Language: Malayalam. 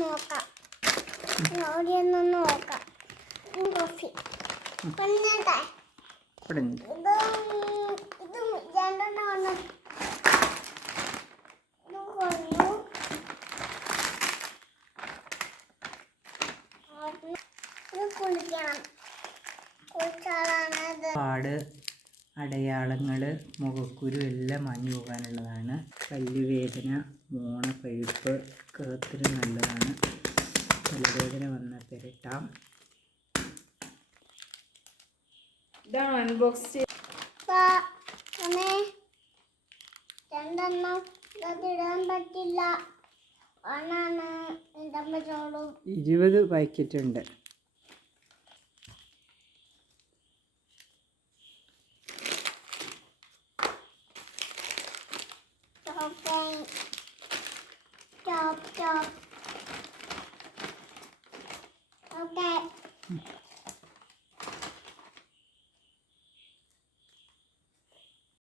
നോക്കാം. ഇവിടെ നോക്കാം. കോഫി. ഇത് പാട്. അടയാളങ്ങൾ മുഖക്കുരു എല്ലാം മാഞ്ഞു പോകാനുള്ളതാണ്. പല്ലുവേദന മോണപ്പഴുപ്പ് കറുത്തിന് നല്ലതാണ്. പല്ലുവേദന വന്ന പെരട്ടാം. ഇതാണ് അൺബോക്സ് ഇപ്പൊ അമ്മേ രണ്ടെണ്ണം ഇടാൻ പറ്റില്ല. ഇരുപത് പാക്കറ്റ് ഉണ്ട്. Shopping. Chop, chop. Okay.